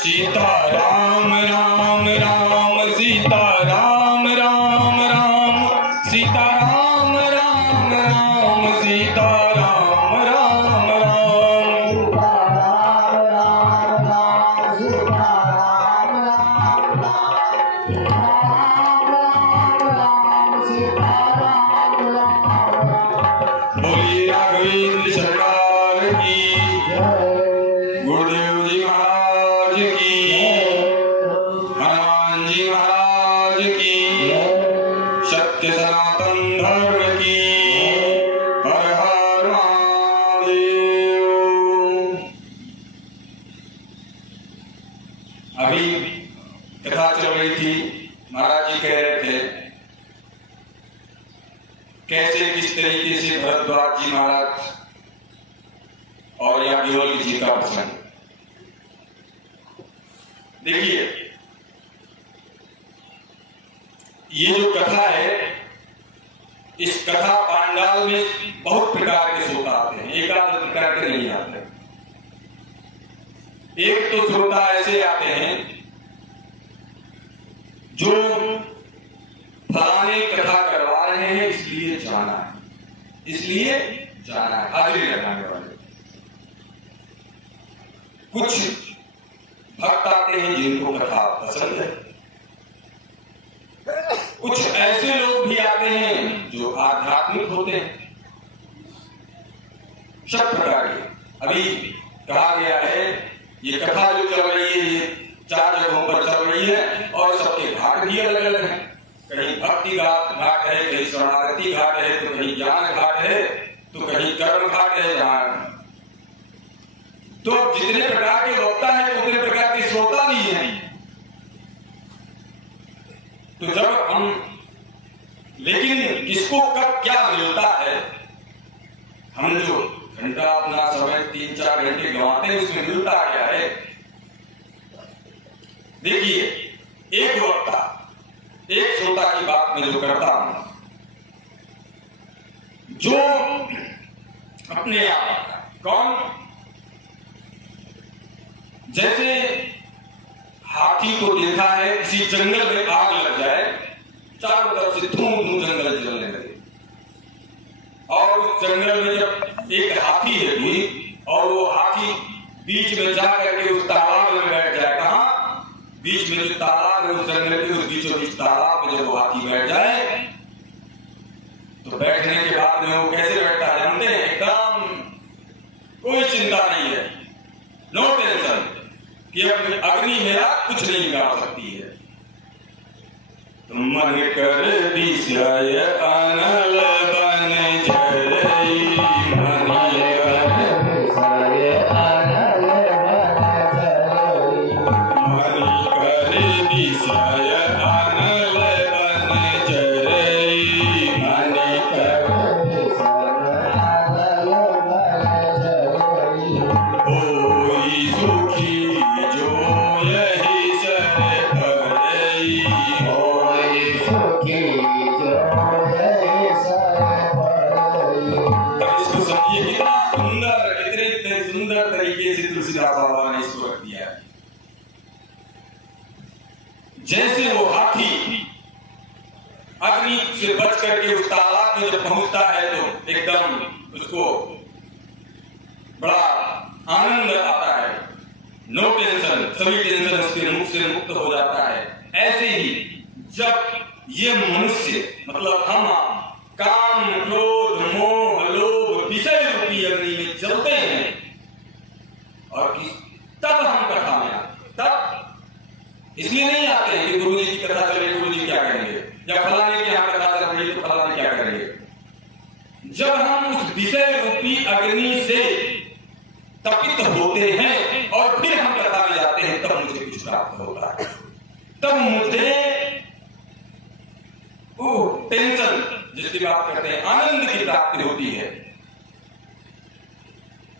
सीता राम राम राम सीता राम राम राम सीता राम राम राम सीता राम राम बोलिए राघवेंद्र सरकार की गुरुदेव जी महाराज की हनुमान जी महाराज की सत्य सनातन धर्म की हर हर महादेव। अभी कथा चल रही थी, महाराज जी कह रहे थे कैसे किस तरीके से भरद्वाज जी महाराज और याज्ञवल्क्य जी का प्रसंग। देखिए ये जो कथा है, इस कथा पांडाल में बहुत प्रकार के श्रोता आते हैं, एक आध प्रकार के नहीं आते। एक तो श्रोता ऐसे आते हैं जो फलाने कथा करवा रहे हैं इसलिए जाना है, इसलिए जाना है, हाजिरी लगाने वाले। कुछ भक्त आते हैं जिनको कथा पसंद है, कुछ ऐसे लोग भी आते हैं जो आध्यात्मिक होते हैं, सब प्रकार के। अभी कहा गया है ये कथा जो चल रही है ये 4 जगहों पर चल रही है और सबके घाट भी अलग अलग हैं। कहीं भक्ति घाट है, कहीं शरणागति घाट है, तो कहीं ज्ञान घाट है, तो कहीं कर्म घाट है। जहां तो जितने प्रकार के वक्ता है उतने प्रकार के श्रोता भी हैं। तो जब हम लेकिन किसको कब क्या मिलता है, हम जो घंटा अपना समय 3-4 घंटे गंवाते हैं उसमें मिलता क्या है। देखिए एक वक्ता एक श्रोता की बात मैं जो करता हूं, जो अपने आप कौन, जैसे हाथी को देखा है किसी जंगल में आग लग जाए, चारों तरफ से धूम धूम जंगल जलने लगे, और उस जंगल में जब एक हाथी है भी और वो हाथी बीच में जा करके उस तालाब में बैठ जाए, कहा बीच में जो तालाब है उस जंगल के उस बीचों बीच तालाब में जब वो हाथी बैठ जाए, तो बैठने के बाद में वो कैसे बैठता है जानते हैं? एकदम कोई चिंता नहीं है, नो टेंशन कि अब अग्नि मेरा कुछ नहीं बिगाड़ सकती है। तो मन कर विषय अनल बन जरई, मन कर विषय अनल बन जरई, मन कर विषय अनल बन जरई, मन कर विषय अनल बन जरई। होई सुखी जो यही सर भरई, होई सुखी जो यही सर भरई। तब इसको समझिए कितना सुंदर, इतने सुंदर तरीके से तुलसीदास बाबा ने इसको रख दिया है। जैसे वो हाथी अग्नि से बच करके उस तालाब में जब पहुंचता है तो एकदम उसको बड़ा आनंद आता है, नो टेंशन, सभी टेंशन उसके मुख से मुक्त हो जाता है। ऐसे ही जब ये मनुष्य मतलब हम काम क्रोध मोह लोभ विषय रूपी अग्नि में जलते हैं और तब हम कथा में आते, तब इसलिए नहीं आते हैं कि गुरु जी की कथा चले, गुरु जी क्या करेंगे, या फलाने की यहाँ कथा चल रही है तो फलाने क्या करेंगे। जब हम उस विषय रूपी अग्नि से तपित होते हैं और फिर हम कथा में जाते हैं, तब मुझे कुछ प्राप्त होता है, तब मुझे टेंशन जिसकी बात करते हैं आनंद की प्राप्ति होती है।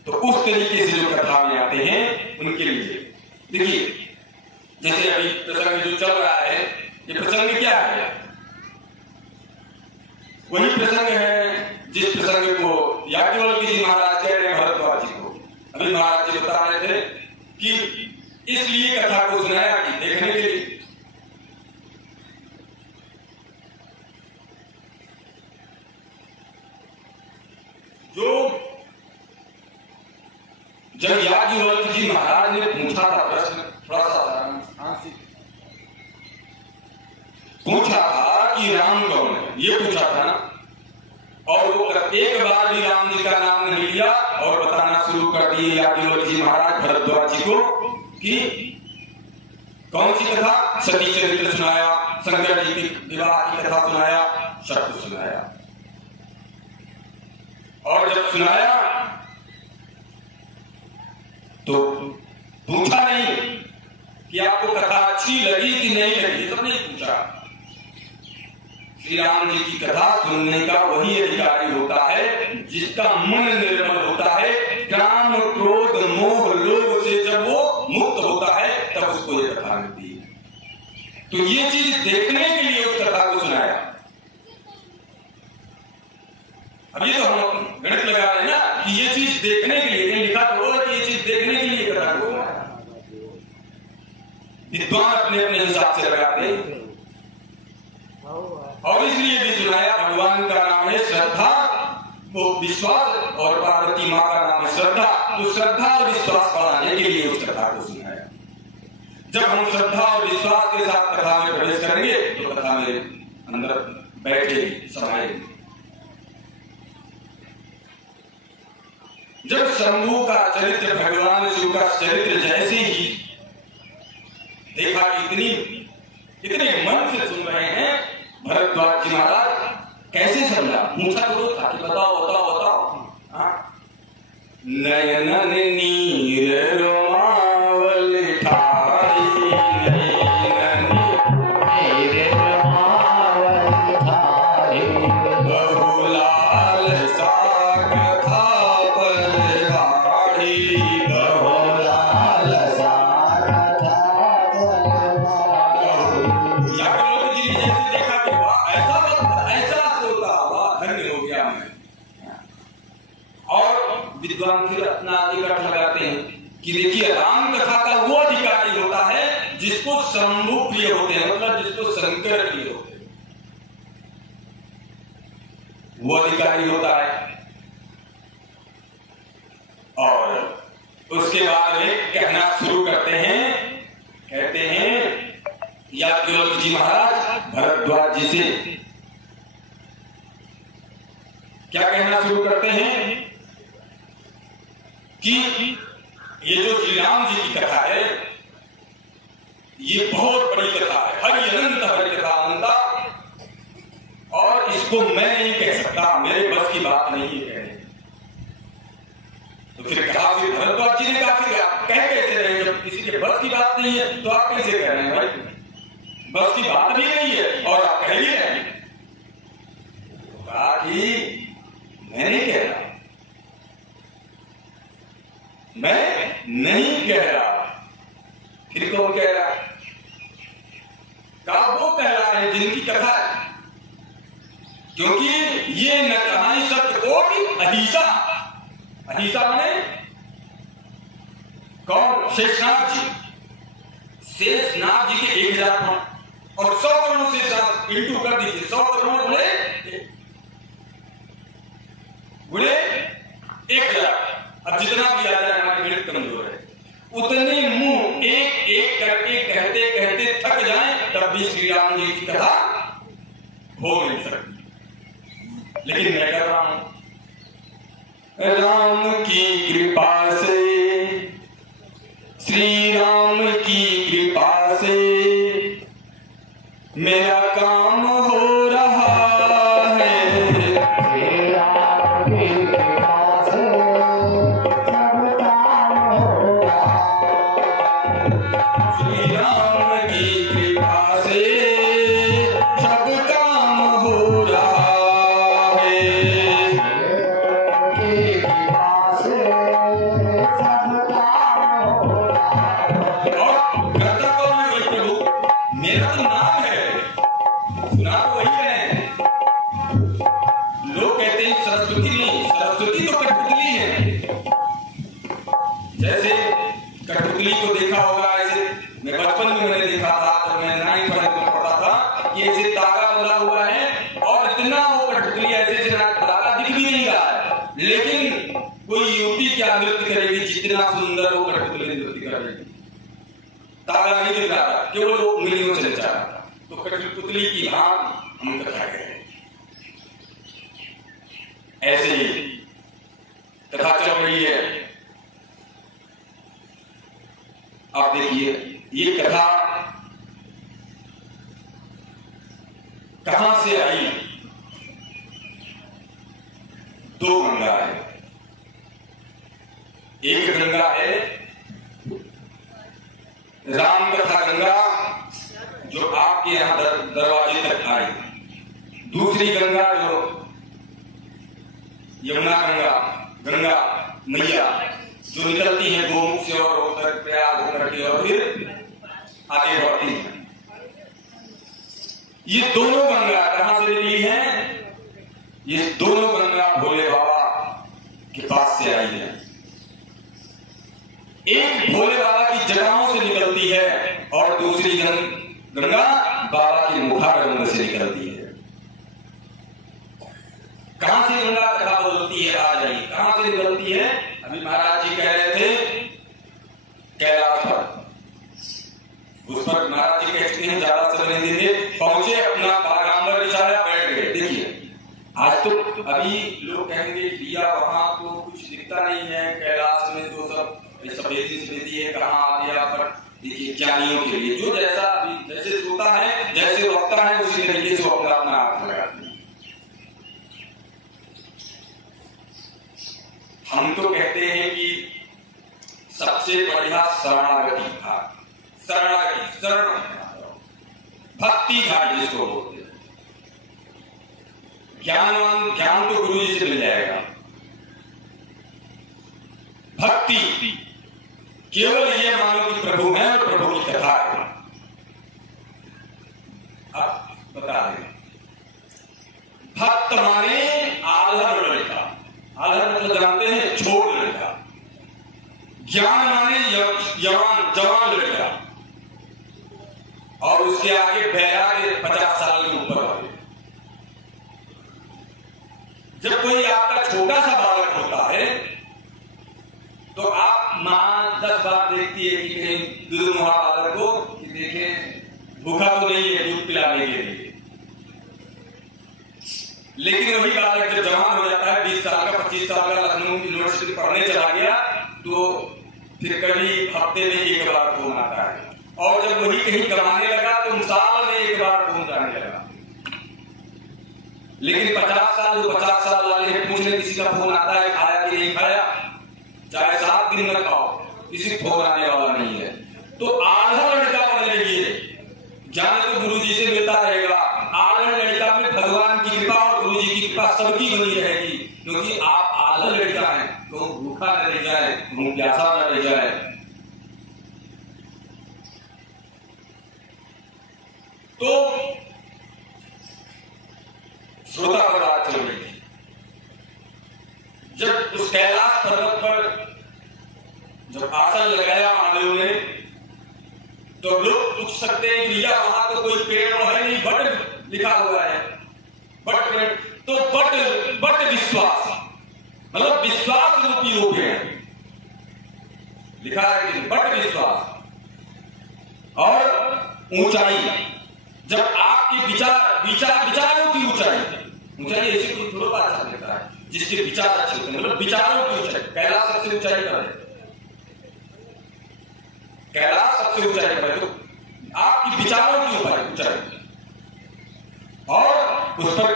तो उस तरीके से जो कथा में आते हैं उनके लिए देखिए, जैसे अभी प्रसंग जो चल रहा है, ये प्रसंग क्या है? वही प्रसंग है जिस प्रसंग को याज्ञवल्क्य जी महाराज कह रहे हैं भरद्वाज जी को, अभी महाराज जी बता रहे थे कि इसलिए कथा को सुनाया कि देखने के लिए। जो जब याज्ञवल्क्य जी महाराज ने पूछा था प्रश्न, थोड़ा सा पूछा था कि राम कौन है, ये पूछा था ना, और वो एक बार भी राम जी का नाम नहीं लिया और बताना शुरू कर दिए याज्ञवल्क्य जी महाराज भरद्वाज जी को कि कौन सी कथा, सती चरित्र सुनाया, शंकर जी की विवाह की कथा सुनाया, सब कुछ सुनाया। और जब सुनाया तो पूछा नहीं कि आपको कथा अच्छी लगी कि नहीं लगी, तो नहीं पूछा। श्री राम जी की कथा सुनने का वही अधिकारी होता है जिसका मन निर्मल होता है, काम क्रोध मोह लोभ से जब वो मुक्त होता है तब उसको ये कथा मिलती है। तो ये चीज देखने के लिए उस कथा को सुनाया। अब ये तो हम गणित लगा रहे हैं ना कि ये चीज देखने के लिए, कहीं लिखा तो होगा कि ये चीज देखने के लिए कथा को विद्वान अपने अपने हिसाब से लगाते हैं, और इसलिए भी सुनाया। भगवान का नाम है श्रद्धा, वो विश्वास, और पार्वती माँ का नाम है श्रद्धा, तो श्रद्धा और विश्वास बढ़ाने के लिए उस कथा को सुनाया। जब हम श्रद्धा और विश्वास के साथ कथा में प्रवेश करेंगे तो कथा में अंदर बैठेगी, समाएगी। जब शंभू का चरित्र, भगवान शिव का चरित्र जैसे ही देखा, इतने मन से सुन रहे हैं, भरद्वाज जी महाराज कैसे समझा, पूछा तो था कि बताओ बताओ बताओ। नयन नीर रोमावल ठाई, नयन नीर रोमावल ठाई, बहुलाल साग था बलवाड़ी, बहुलाल साग था बलवाड़ी। याज्ञवल्क्य जी ने जैसे देखा कि ऐसा होता हुआ धन्य हो गया मैं। और विद्वान फिर अपना अधिकार लगाते हैं कि देखिए राम कथा का वो अधिकारी होता है जिसको शंभु प्रिय होते हैं, मतलब जिसको शंकर प्रिय होते हैं, वो अधिकारी होता है। और उसके बाद वे कहना शुरू करते हैं, कहते हैं याज्ञवल्क्य जी महाराज भरद्वाज जी से क्या कहना शुरू करते हैं कि ये जो श्री राम जी की कथा है ये बहुत बड़ी कथा है, हरि अनंत हरि कथा अनंता, और इसको मैं नहीं कह सकता, मेरे बस की बात नहीं है कहने। तो फिर कहा, फिर भरद्वाज जी ने कहा कि आप कह कैसे रहे, जब किसी के बस की बात नहीं है तो आप कैसे कह रहे हैं भाई, बस की बात भी नहीं है और आप कह ही रहे हैं। कहा कि मैं नहीं कह रहा, मैं नहीं कह रहा। फिर कौन कह रहा? कहा वो कह रहा है जिनकी कथा है, क्योंकि ये न कहानी सत्य को भी अहिंसा, अहिंसा माने कौन? शेषनाग जी, शेषनाग जी के 1000 करोड़ और 100 करोड़ शेषनाग इंटू कर दीजिए, 100 करोड़ गुणे 1000। अब जितना भी आ जाए, हमारी गणित कमजोर है, उतने मुंह एक एक करके कहते कहते थक जाएं, तब भी श्री राम जी की कथा हो नहीं सकती। लेकिन मैं कर रहा हूं, राम की कृपा से, श्री राम की कृपा से मेरा काम हो रहा है, श्री राम की कृपा से सब काम हो रहा है, श्री राम की कृपा से सब काम हो रहा है, की कृपा से सब काम हो रहा है। और करता कौन है प्रभु? मेरा तो नाम है, होती है। जैसे कठपुतली को देखा होगा, ऐसे मैं बचपन में मैंने देखा था, जब मैं 9th में पढ़ता था कि ऐसे तागा बंधा हुआ है और इतना वो कठपुतली ऐसे तागा दिख भी नहीं रहा है, लेकिन कोई युवती क्या नृत्य करेगी जितना सुंदर वो कठपुतली नृत्य करेगी। तागा नहीं दिख रहा, केवल वो उंगलियों से नचा रहा था। तो कठपुतली की भाग हम कथा गए। ऐसे ही कथा चल रही है। आप देखिए ये कथा कहां से आई। दो गंगा है। एक गंगा है राम कथा गंगा जो आपके यहां दरवाजे तक आई। दूसरी गंगा जो यमुना गंगा, गंगा मैया जो निकलती है गोमुख से और होकर प्रयाग होकर के और फिर आगे बढ़ती है। ये दोनों गंगा कहां से मिली है? ये दोनों गंगा भोले बाबा के पास से आई है। एक भोले बाबा की जटाओं से निकलती है और दूसरी गंगा बाबा के मुखारविंद से निकलती है। कहां से गंगा कथा बोलती है? आ जाइए, कहां से निकलती है? अभी महाराज जी कह रहे थे कैलाश पर, उस पर महाराज जी कहते हैं ज्यादा समय नहीं देते, पहुंचे अपना बागांबर बिछाया बैठ गए। देखिए आज तो अभी लोग कहेंगे भैया वहां तो कुछ दिखता नहीं है, कैलाश में तो सब सफेदी है, कहाँ आ गया। पर देखिए ज्ञानियों के लिए जो जैसा अभी जैसे सोता है, जैसे वक्ता है, उसी तरीके से वो अपना अपना हाथ लगाते हैं। हम तो कहते हैं कि सबसे बढ़िया शरणागति घाट, शरणागति शरण भक्ति घाट जिसको बोलते हैं। ज्ञानवान ज्ञान तो गुरु जी से मिल जाएगा, भक्ति केवल ये मानो कि प्रभु है और प्रभु की कथा है। अब बता दें भक्त माने आलर लड़का, आलर मतलब जानते हैं छोड़ लड़का। ज्ञान माने जवान लड़का और उसके आगे बैराग 50 साल के ऊपर वाले। जब कोई आपका छोटा सा बालक होता है तो आप मां 10 बार देखती है कि कहीं दूध मुहा बालक को कि देखें भूखा तो नहीं है दूध पिलाने के लिए। लेकिन वही बालक जब जवान हो जाता है 20 साल का 25 साल का, लखनऊ यूनिवर्सिटी पढ़ने चला गया तो फिर कभी हफ्ते में एक बार फोन आता है, और जब वही कहीं कमाने लगा तो साल में एक बार फोन जाने लगा। लेकिन 50 साल जो 50 साल वाले हैं पूछने किसी का फोन आता है खाया कि नहीं खाया, चाहे 7 दिन में खाओ, किसी को फोन आने वाला नहीं है। तो आधा लड़का बन जाइए, ज्ञान तो गुरु जी से मिलता रहेगा। आधा लड़का में भगवान की कृपा और गुरु जी की कृपा सबकी बनी रहेगी, क्योंकि आप आधा लड़का है तो भूखा न रह जाए, मुंह प्यासा न रह जाए। तो श्रोता पर बात चल रही थी। जब उस कैलाश पर्वत पर जब आसन लगाया महादेव ने तो लोग पूछ सकते हैं भैया वहां तो कोई पेड़ है नहीं, बट लिखा हुआ है। बट तो बट विश्वास मतलब विश्वास रूपी हो गए लिखा है कि बट विश्वास और ऊंचाई। जब आपके विचारों की ऊंचाई ऐसी कोई थोड़ा बात लेता है जिसके विचार अच्छे होते हैं, मतलब विचारों की ऊंचाई। कैलाश सबसे ऊंचाई पर है, कैलाश सबसे ऊंचाई पर है, तो आपकी विचारों की ऊंचाई और उस पर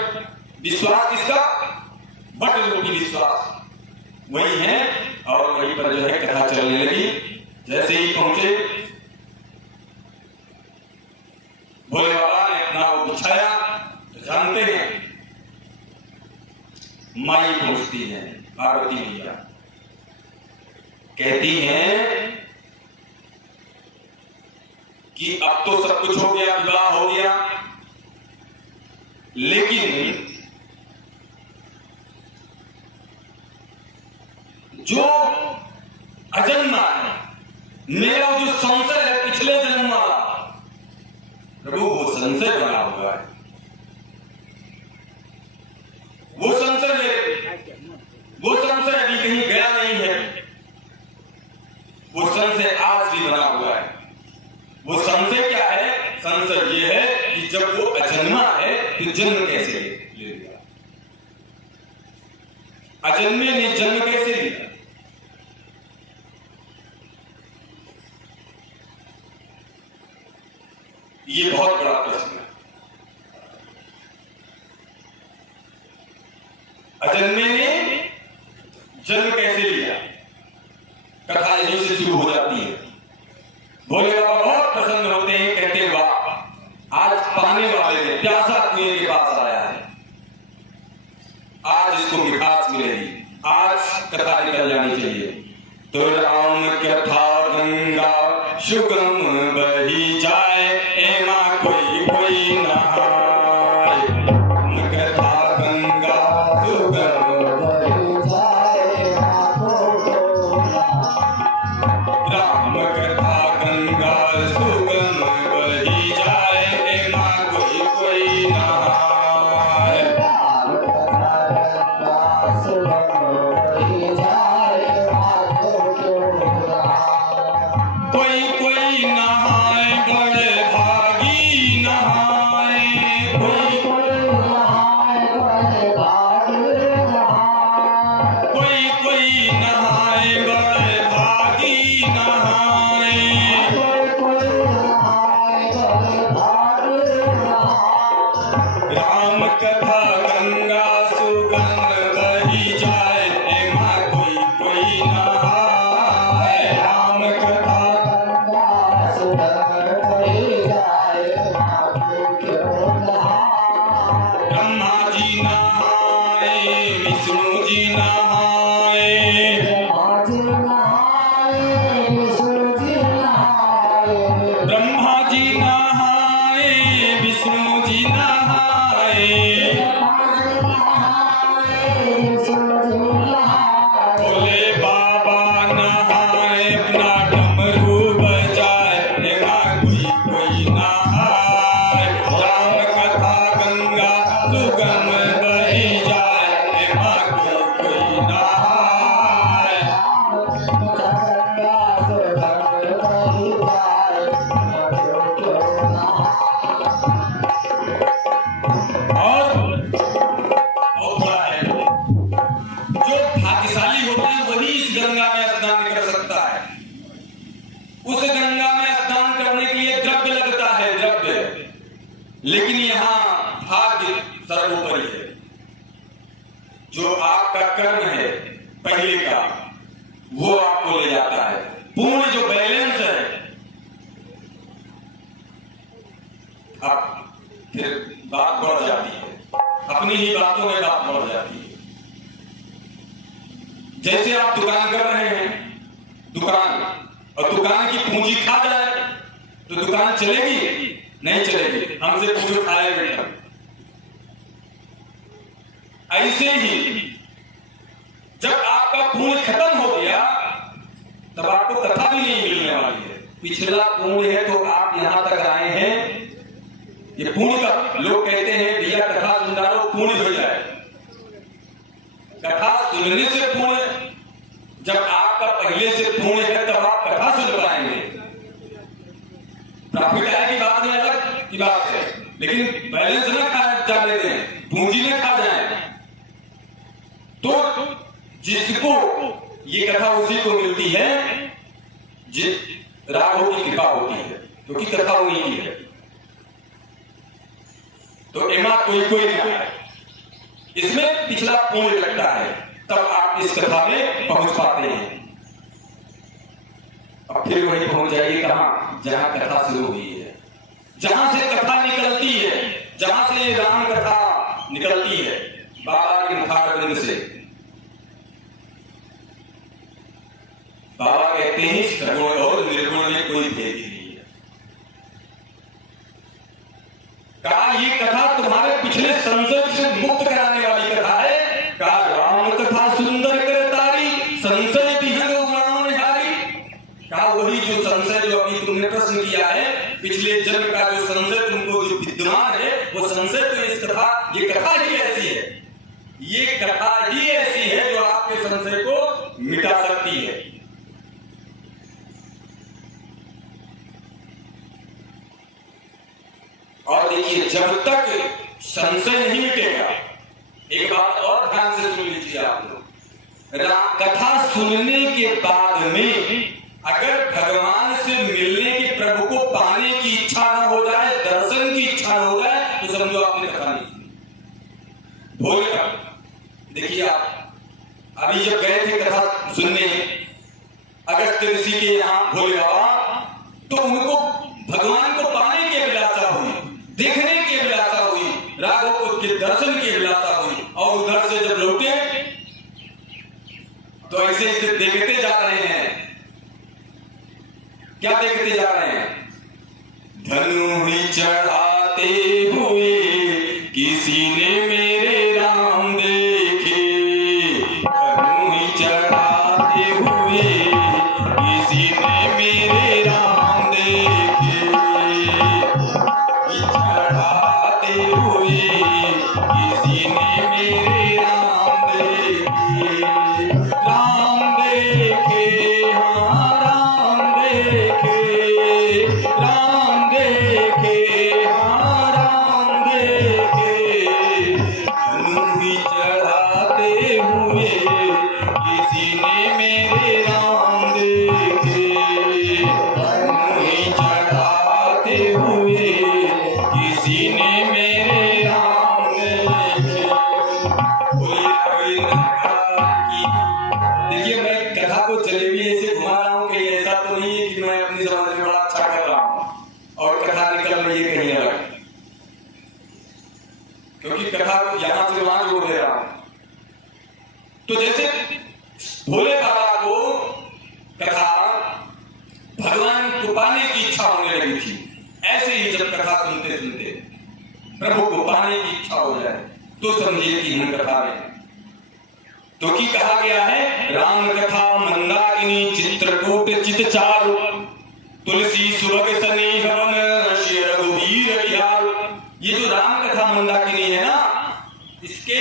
विश्वास किसका? बट रूपी विश्वास वही है। और वहीं पर जो है कथा चलने लगी। जैसे ही पहुंचे भोले बाबा ने अपना वो बिछाया, तो जानते हैं माई पहुंचती है पार्वती मैया, कहती हैं कि अब तो सब कुछ हो गया, विवाह हो गया, लेकिन जो अजन्मा है, मेरा जो संशय है पिछले जन्म वाला, प्रभु वो संशय बना हुआ है। वो संशय अभी कहीं गया नहीं है। वो संशय आज भी बना हुआ है। वो संशय क्या है? संशय ये है कि जब वो अजन्मा है तो जन्म कैसे ले लिया? अजन्मे ने जन्म कैसे लिया? ये बहुत बड़ा प्रश्न है। अजन्मे ने जन्म कैसे लिया? कथा यहीं से शुरू हो जाती है। भोले बाबा बहुत प्रसन्न होते हैं, कहते हैं वाह, आज पाने वाले ने प्यासा कुएं के पास आया है, आज इसको मिठास मिलेगी, आज कथा निकल जानी चाहिए। तो राम कथा गंगा सुगम बही जाए, एमा कोई कोई नहाए। कथा गंगा सुगम बही जाए, राम कथा गंगा सुगम बही जाए, एमा कोई कोई नहाए। कोई कोई नहाए बड़े भागी नहाए, कोई कोई नहाए बड़े भागी नहाए, कोई कोई नहाए बड़े भागी नहाए, कोई कोई नहाए बड़े भागी नहाए। राम कथा गंगा सुगंध बही जाए, एमा कोई कोई नहाए। राम कथा ब्रह्मा जी नहाए, विष्णु जी नहाए, ब्रह्मा जी नहाए, विष्णु जी नहाए, भोले बाबा नहाए, अपना डमरू बजाए, एमा कोई कोई नहाए। राम कथा गंगा सुगम बही जाए, एमा कोई कोई नहाए। और बड़ा है, जो भाग्यशाली होता है वही इस गंगा में स्नान कर सकता है। उस गंगा में स्नान करने के लिए द्रव्य लगता है, द्रव्य, लेकिन यहाँ भाग्य सर्वोपरि है। जो आपका कर्म है पहले का, वो आपको ले जाता है। पूर्ण जो बैलेंस है, अब फिर बात बढ़ जाती है, अपनी ही बातों में बात बढ़ जाती है। जैसे आप दुकान कर रहे हैं, दुकान, और दुकान की पूंजी खा जाए तो दुकान चलेगी? नहीं चलेगी। हमसे पूछो खाए बेटा। ऐसे ही जब आपका पुण्य खत्म हो गया तब आपको कथा भी नहीं मिलने वाली है। पिछला पुण्य है तो आप यहां तक आए हैं, ये पुण्य का लोग कहते हैं भैया कथा सुन डालो पुण्य हो जाए। कथा सुनने से पुण्य, जब आपका पहले से पुण्य है तब आप कथा सुन पाएंगे। प्रॉफिट आएगी बाद में अलग की बात है, लेकिन बैलेंस न खा जा लेते हैं, पूंजी न खा जाए तो जिसको ये कथा उसी को मिलती है जिस राघव की कृपा होती है, क्योंकि कथा उन्हीं की है। तो एमा कोई कोई नहीं है, इसमें पिछला पुण्य लगता है, तब आप इस कथा में पहुंच पाते हैं। अब फिर वही पहुंच जाइए कहां? जहां कथा शुरू हुई है, जहां से कथा निकलती है, जहां से राम कथा निकलती है, बाबा के मुखारबिंद से। बाबा कहते हैं सगुण और निर्गुण में कोई भेद ही नहीं है। कहा ये कथा तुम्हारे पिछले संशय से मुक्त कराने वाली कथा है। कहा राम कथा सुंदर कर तारी, संशय तुमने प्रश्न किया है, पिछले जन्म का जो संशय तुमको जो विद्यमान है वो संशय तो इस कथा, ये कथा ही ऐसी है, ये कथा ही ऐसी है जो आपके संशय को मिटा सकती है। और देखिए, जब तक संशय नहीं मिटेगा, एक बात और ध्यान से सुन लीजिए आप लोग, कथा सुनने के बाद में अगर भगवान से मिलने की, प्रभु को पाने की इच्छा न हो जाए, दर्शन की इच्छा न हो जाए, तो समझो आपने कथा नहीं सुनी। भोले देखिए, आप अभी जब गए थे कथा सुनने अगस्त ऋषि के यहाँ भोले बाबा, तो उनको भगवान को पाने की अभिलाषा हुई, देखने की अभिलाषा हुई, राघव को उसके दर्शन की अभिलाषा हुई, और उधर से जब लौटे तो ऐसे ऐसे देखते जा रहे हैं। क्या देखते जा रहे हैं? धनु ही चढ़ाते हुए किसी ने मेरे राम देखे, धनु ही चढ़ाते हुए किसी ने मेरे राम देखे, चढ़ाते हुए किसी ने मेरे राम देखे, राम देखे, हाँ राम देखे, राम देखे, हाँ राम देखे, धनु ही चढ़ाते हुए किसी ने मेरे राम देखे, धनु ही चढ़ाते हुए किसी ने मेरे राम देखे। देखिए, मैं कथा को जलेबी ऐसे घुमा रहा हूँ, कहीं ऐसा तो नहीं है कि मैं अपनी समाज में बड़ा अच्छा कर रहा हूँ और कथा निकल रही है कहीं अलग, क्योंकि कथा यहां से वहां जोड़ दे रहा हूं। तो जैसे भोले बाबा को कथा भगवान को पाने की इच्छा होने लगी थी, ऐसे ही जब कथा सुनते सुनते प्रभु को पाने की इच्छा हो जाए तो समझिए कि हम कथा में, तो की कहा गया है, राम कथा मंदाकिनी चित्रकूट चित चारु, तुलसी सुभग सनेह वन श्री रघुवीर बिहार। ये जो राम कथा मंदाकिनी है ना, इसके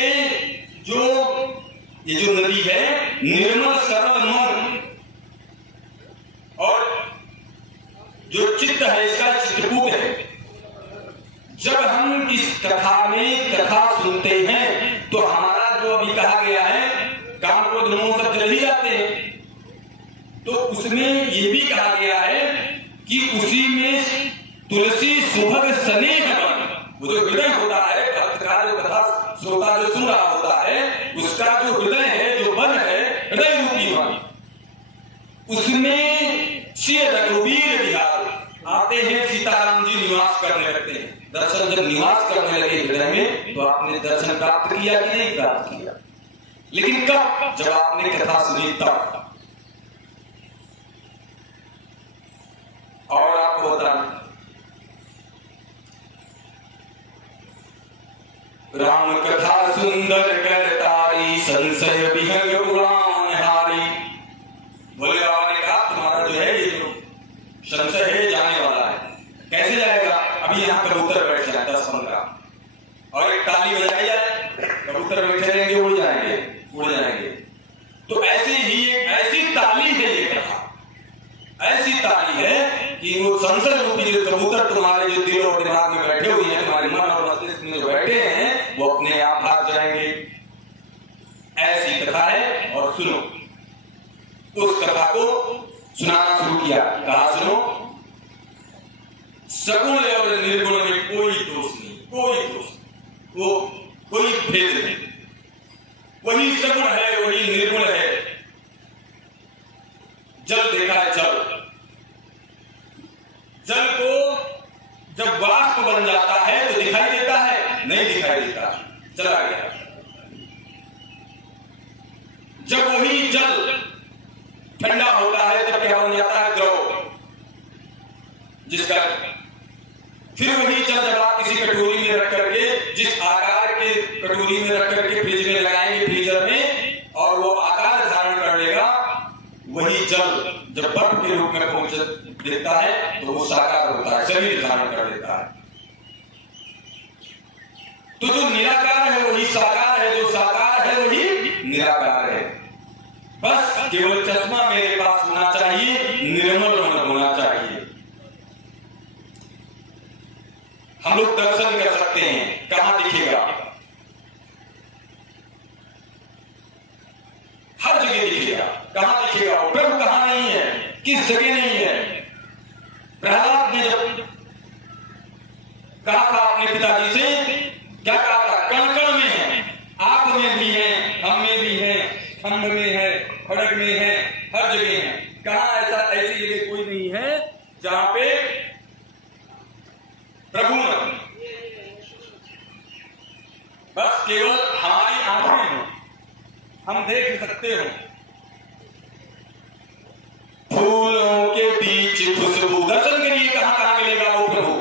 ये जो नदी है, निर्मल सरल मन, और जो चित्त है इसका चित्रकूट है। जब हम इस कथा में कथा सुनते हैं तो हमारा जो अभी कहा गया है, काम को मोह सब जल ही जाते हैं, तो उसमें ये भी कहा गया है कि उसी में तुलसी सुभग स्नेह बन, वो जो हृदय होता है भक्त का, जो कथा श्रोता जो सुन रहा होता है, उसका जो हृदय है, जो बन है, हृदय रूपी बन, उसमें श्री रघुवीर बिहार आते हैं, सीताराम जी निवास करने लगते हैं। दर्शन जब निवास करने लगे हृदय में, तो आपने दर्शन प्राप्त किया कि नहीं प्राप्त किया? लेकिन कब? जब आपने कथा सुनी तब। और आपको बता, राम कथा सुंदर करतारी, संशय विहग पुराण हारी। भोले बाबा ने कहा, तुम्हारा जो है ये जो संशय है जाने वाला है। कैसे जाएगा? अभी यहाँ कबूतर बैठ जाए 10-15 और एक ताली बजाई जाए, कबूतर बैठे रहेंगे, उड़ जाएंगे, उड़ जाएंगे। तो ऐसे ही एक ऐसी ताली है ये कथा, ऐसी ताली है कि वो संशय रूपी जो कबूतर तुम्हारे जो दिल और दिमाग में बैठे हुए हैं, तुम्हारे मन और मस्तिष्क में जो बैठे हैं, वो अपने आप भाग जाएंगे। ऐसी कथा है। और सुनो, उस कथा को सुनाना शुरू किया। कहा सुनो, सगुण और निर्गुण में कोई दोष नहीं, कोई दोष नहीं, वो कोई भेद नहीं, वही सगुण है, वही निर्गुण है। जल देखा है, जल को जब वाष्प बन जाता है तो दिखाई देता है? नहीं दिखाई देता, चला गया। जब वही जल ठंडा होता है तब क्या बन जाता है? द्रव, जिसका फिर वही जल जब आप किसी कटोरी में रख करके, जिस आकार के कटोरी में रख करके फ्रिज में लगाएंगे, फ्रीजर में, और वो आकार धारण कर लेगा, वही जल जब बर्फ के रूप में देता है तो वो साकार होता है, शरीर धारण कर लेता है। तो जो निराकार है वही साकार है, जो साकार है वही निराकार है। बस केवल चश्मा मेरे पास होना चाहिए, निर्मल मन होना चाहिए। हम लोग दर्शन कर सकते हैं, कहां दिखेगा? हर जगह दिखेगा। कहां दिखेगा? वो प्रभु कहां नहीं है, किस जगह नहीं है? प्रहलाद ने जब कहा था अपने पिताजी से, क्या कहा था? कण कण में है, आप में भी है, हम में भी है, खंड में है, खड़ग में है, हर जगह है। कहा ऐसा, ऐसी जगह कोई नहीं है जहां पे प्रभु न, बस केवल हमारी आंखें हैं, हम देख सकते हो। फूलों के बीच खुशबू, दर्शन करिए कहां कहां मिलेगा वो प्रभु।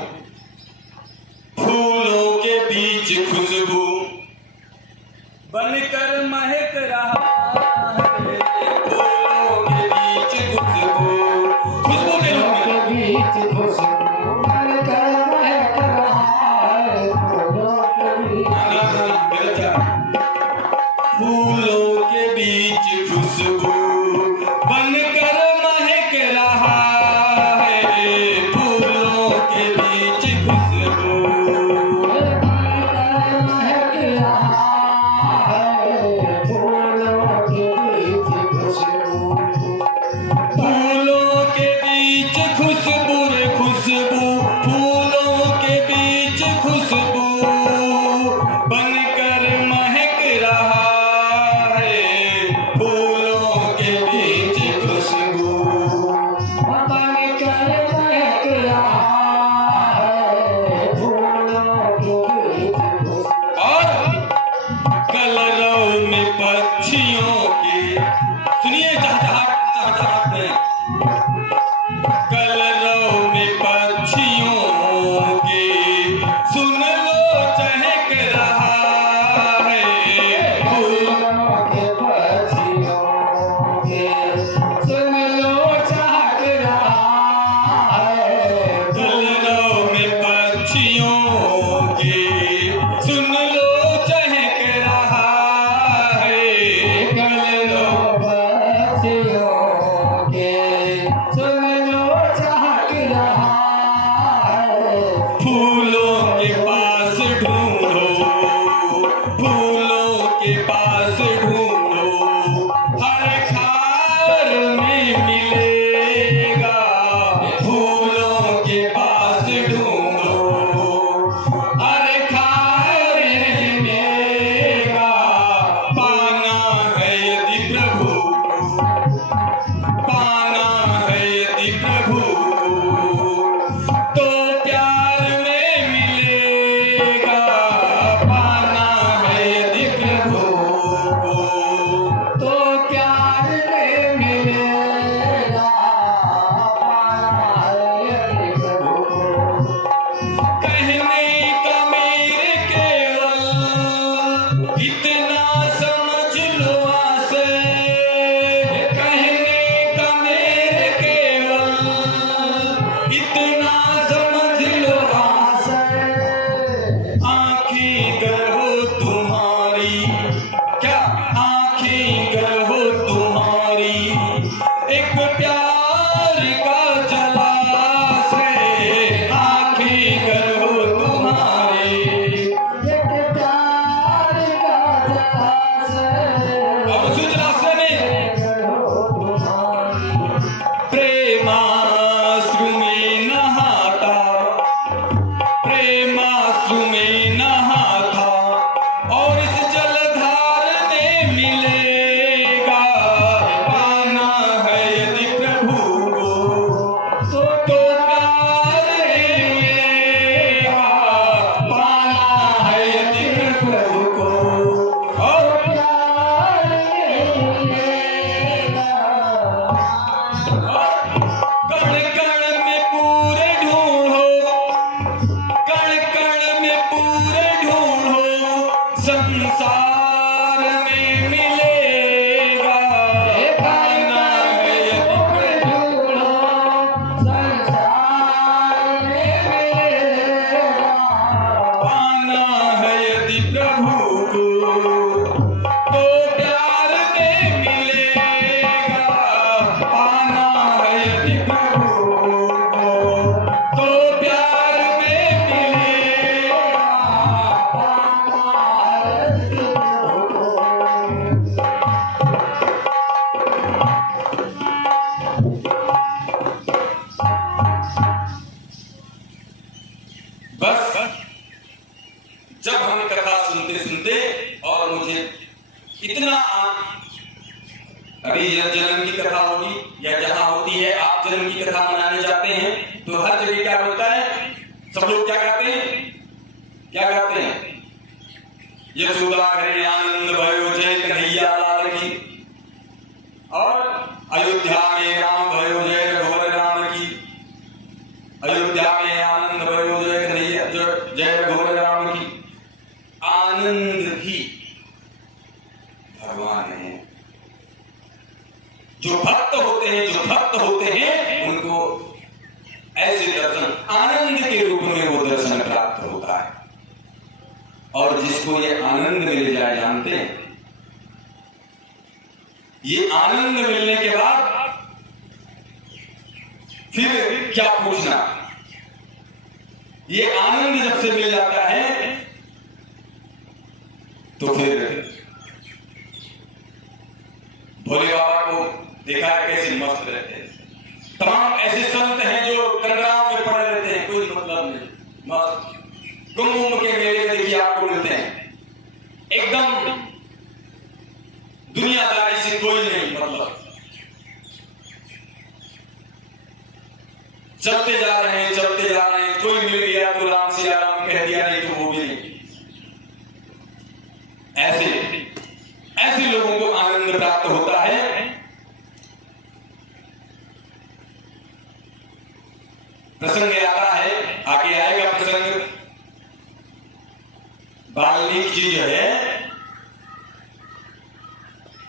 फूलों के बीच खुशबू बनकर महक रहा है, फूलों के बीच खुशबू, खुशबू के बीच खुशबू बनकर महक रहा है, फूलों के बीच खुशबू बनकर महक रहा है, फूलों के बीच खुशबू बनकर महक रहा है, फूलों के बीच खुशबू, फूलों के बीच खुशबू रे खुशबू, फूलों के बीच खुशबू बनकर महक रहा है, फूलों के बीच खुशबू बनकर महक रहा है, फूलों के बीच खुशबू। और कलरव में पक्षियों के, सुनिए चहचहाट चहचहाट में, कलरव में पक्षियों के सुन लो चहक रहा है, फूलों के पक्षियों के सुन लो चहक रहा है, कलरव में पक्षियों के सुन लो चहक रहा है, कलरव पक्षियों के सुन लो चहक रहा है, फूलों के पास ढूंढो, फूलों के पास ढूंढो, हर खार में मिलेगा, फूलों के पास ढूंढो, हर खार में मिलेगा, पाना है यदि प्रभु, पाना है यदि प्रभु, तो प्यार में मिलेगा, पाना है यदि प्रभु, तो प्यार में मिलेगा, पाना है यदि प्रभु। कहने का मेरे केवल इतना समझ लो आसे, कहने का मेरे केवल इतना समझ लो आसे, आँखें गर हो तुम्हारी, क्या आँखें गर हो तुम्हारी, एक प्यार का जलाशय, आँखें गर हो तुम्हारी, एक प्यार का जलाशय, और उस जलाशय में प्रेमाश्रु में नहाता, प्रेमाश्रु में नहाता, और इस जलधार में मिलेगा, पाना है यदि प्रभु, जन्म की कथा होगी या जहां होती है आप जन्म की कथा मनाने जाते हैं तो हर जगह क्या होता है, सब लोग क्या गाते हैं, क्या गाते हैं, यशोदा घरे आनंद भयो जय कन्हैया लाल की, और अयोध्या में राम भयो जय रघुवर राम की, अयोध्या में आनंद भयो जय कन्हैया जय रघुवर राम की। आनंद भी भगवान है। जो भक्त होते हैं उनको ऐसे दर्शन आनंद के रूप में वो दर्शन प्राप्त होता है। और जिसको ये आनंद मिल जाए, जानते हैं ये आनंद मिलने के बाद फिर क्या पूछना, ये आनंद जब से मिल जाता है तो फिर भोले बाबा को देखा कैसे मस्त रहते हैं। तमाम ऐसे संत हैं जो कंगराम में पड़े रहते हैं, कोई मतलब नहीं, मस्त कुंभ के मेले देखिए आपको मिलते हैं, एकदम दुनियादारी से कोई नहीं, मतलब चलते जा रहे हैं, कोई मिल गया तो राम से राम कह दिया, नहीं तो वो भी नहीं। ऐसे लोगों को आनंद प्राप्त होता है। प्रसंग आता है, आगे आएगा प्रसंग, वाल्मीकि जी जो है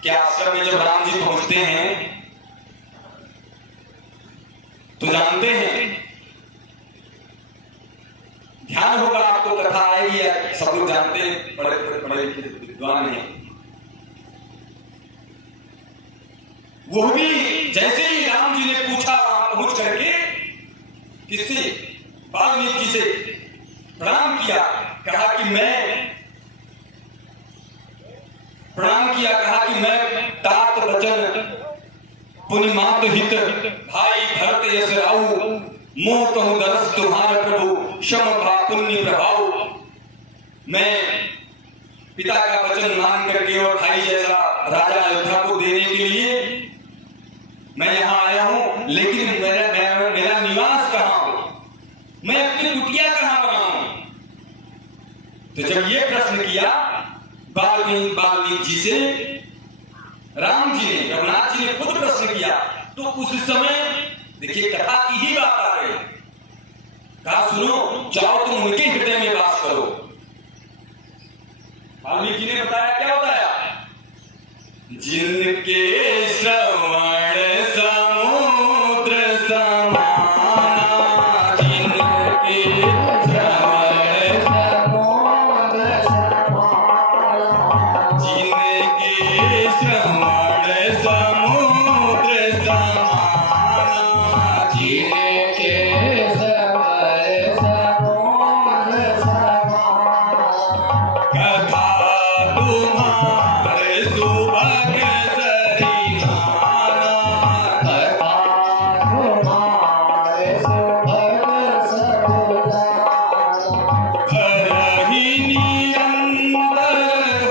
क्या आश्रम में जब राम जी पहुंचते हैं तो जानते हैं, ध्यान होगा आपको, कथा आएगी, सब लोग जानते हैं, बड़े विद्वान हैं, वो भी जैसे ही राम जी ने पूछा वहां पहुंच करके किससे, वाल्मीकि जी से प्रणाम किया, कहा कि मैं तात बचन पुनि मात हित भाई भरत यस राहु मोह कहूं दरस तुम्हारा प्रभु क्षम भा पुण्य प्रभाव। मैं पिता का वचन मान करके और भाई जैसा राजा अयोध्या को देने के लिए मैं यहां आया हूं, लेकिन मेरा निवास कहां हो, मैं अपनी कुटिया कहां बनाऊं। तो जब ये प्रश्न किया वाल्मीकि जी से, राम जी ने, रघुनाथ जी ने खुद प्रश्न किया, तो उस समय देखिए कथा की ही बात आ रही, कहा सुनो, जाओ तुम उनके हृदय में वास करो। वाल्मीकि जी ने बताया, क्या बताया, जिनके श्रवण समुद्र समाना, जिनके श्रवण समुद्र समाना, जिनके श्रवण समुद्र समाना, जिनके श्रवण समुद्र समाना, कथा तुम्हारे सुभग सरिहाना, कथा तुम्हारे सुभग सरिहाना, करहि निरंतर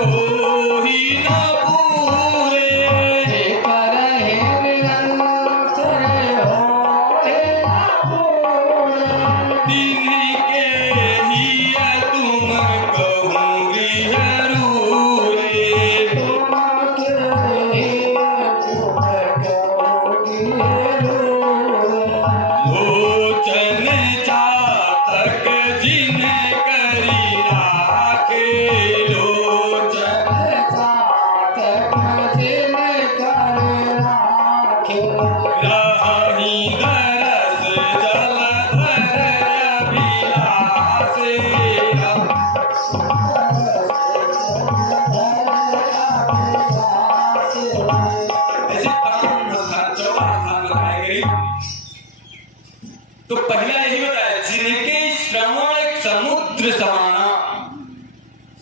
होहि न पूरे, करहि निरंतर होहि न पूरे, तिनके हिय तुम कहूँ गिहरूरे, तुमके हिय तुम कहूँ गिहरूरे, लोचन चातक जिन करी राखे, लोचन चातक जिन करी राखे, रहि दरस जलधर अभिलाषे, ऐसे तमाम चौपाल बताए गए। तो पहला यही बताया, जिनके श्रवण समुद्र समाना,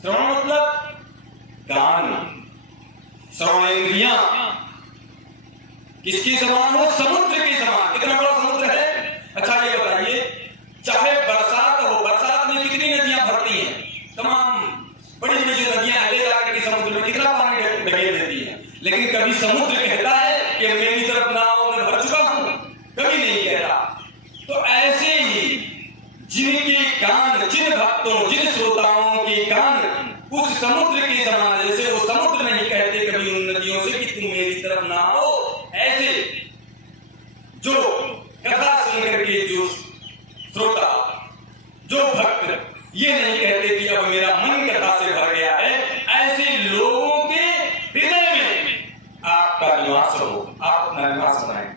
श्रवण मतलब कान, श्रवण इंद्रियां किसके समान हो, समुद्र के समान। कितना बड़ा समुद्र है, अच्छा ये बताइए, चाहे बरसात हो, बरसात में कितनी नदियां भरती हैं, तमाम बड़ी बड़ी जो नदियां ले जाकर के समुद्र में कितना पानी ढकेल देती है, लेकिन कभी समुद्र कहता है कि मेरी मेरी तरफ ना आओ, मैं भर चुका हूं, कभी नहीं कहता। तो ऐसे ही जिनके कान, जिन भक्तों, जिन श्रोताओं के कान उस समुद्र के समान, जैसे वो समुद्र नहीं कहते कभी उन नदियों से कि तुम मेरी तरफ ना आओ, ऐसे जो कथा सुनकर के जो श्रोता, जो भक्त ये नहीं कहते कि अब मेरा मन कथा से भर गया है, ऐसे लोगों के हृदय में आपका निवास हो, आप अपना निवास बनाएं।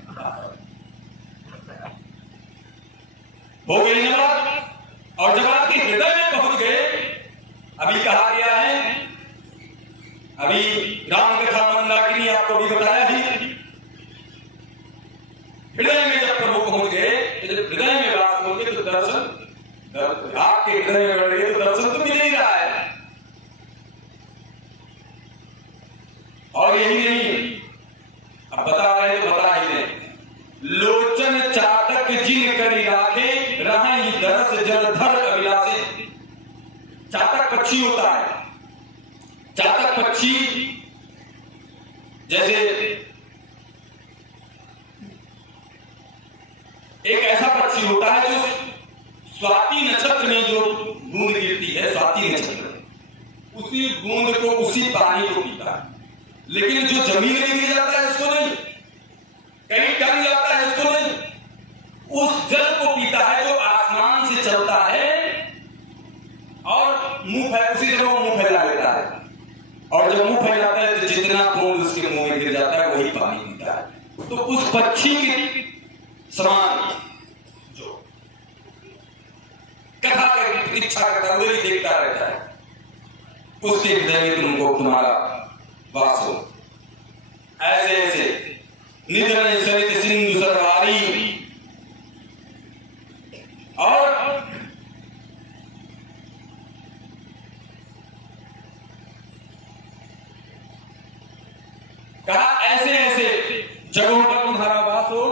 हो गई ना बात। और जब आपके हृदय में पहुंच गए, अभी कहा गया है, अभी राम कथा मंदाकिनी आपको भी बताया ही, हृदय में जब प्रभु पहुंच गए, तो जब हृदय में बात पहुंचे तो दर्शन, आपके हृदय में बढ़ गए तो दर्शन तो मिल ही रहा है। और यही नहीं, अब बता रहे तो बता ही दें, लोचन चातक जिन करी राखे, रही दरस जलधर अभिलाषे। चातक पक्षी होता है, चातक पक्षी जैसे एक ऐसा पक्षी होता है जो स्वाति नक्षत्र में जो बूंद गिरती है, स्वाति नक्षत्र, उसी बूंद को, उसी पानी को पीता है। लेकिन जो जमीन में गिर जाता है उसको नहीं, कहीं टंग जाता है उसको नहीं, उस जल को पीता है जो आसमान से चलता है और उसी जगह वो मुंह फैला लेता है। और जब मुंह फैलाता है तो जितना बूंद उसके मुंह में गिर जाता है वही पानी पीता है। तो उस पक्षी के समान जो कथा की प्रतीक्षा करता है, वही देखता रहता है, उसके हृदय में तुमको तुम्हारा वास हो। ऐसे ऐसे निधन सरित सिंधु सरवारी, और कहा ऐसे ऐसे जगहों पर तुम्हारा वास हो।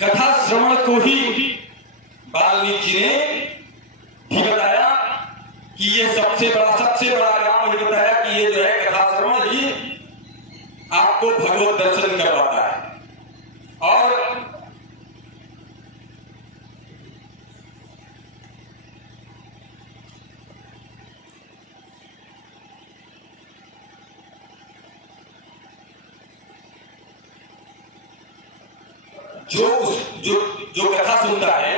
कथा श्रवण को ही वाल्मीकि ने भी बताया कि ये सबसे बड़ा काम मुझे बताया कि ये जो है कथा श्रवण ही आपको भगवत दर्शन करवाता है। और जो कथा सुनता है,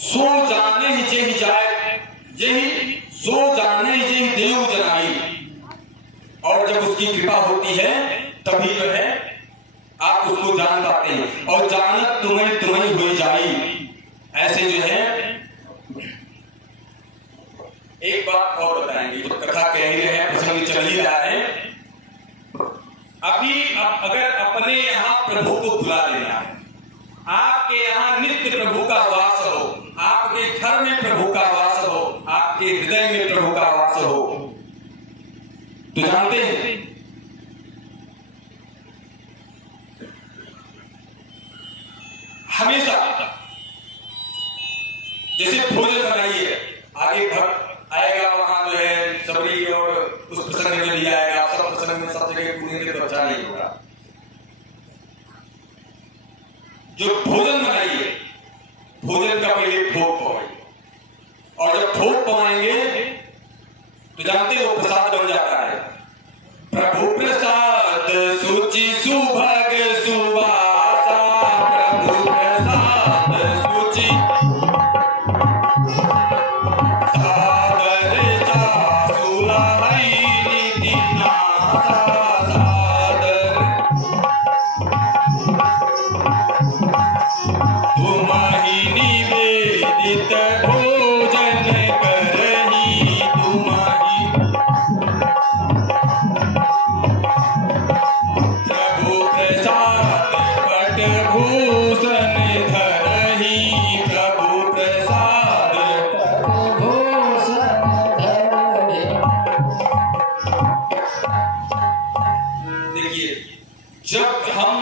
सो जाने ही जेहि जाए, जेहि सो जाने ही जेहि देव जनाई। और जब उसकी कृपा होती है तभी जो है आप उसको जान पाते हैं। और जानत तुम्हें तुम्हें हो जाई, ऐसे जो है। एक बात और बताएंगे, जो कथा कह ही रहे हैं, प्रसंग चल ही रहा है। अभी अगर अपने यहाँ प्रभु को बुला लेना है, आपके यहाँ नित्य प्रभु का वास हो, आपके घर में प्रभु का वास हो, आपके हृदय में प्रभु का वास हो, तो जानते हैं हमेशा जैसे भोजन बनाइए, आगे भक्त आएगा, वहां जो है सबरी और उस प्रसंग में भी आएगा, सब प्रसंग में सब जगह पूरे तो अच्छा नहीं होगा। जो भोजन बनाइए, भोजन का पहले भोग पवाइए, और जब भोग पवाएंगे तो जानते हो प्रसाद बन जाता है। प्रभु प्रसाद सुचि सुभग सुवासा, प्रभु प्रसाद सुचि सादर जासु लहै निधि नासा सादर, तुम्हि निवेदित भोजन करहि, तुम्हि प्रभु प्रसाद पट भूषण धरहि, प्रभु प्रसाद पट भूषण धरहि। देखिए, जब हम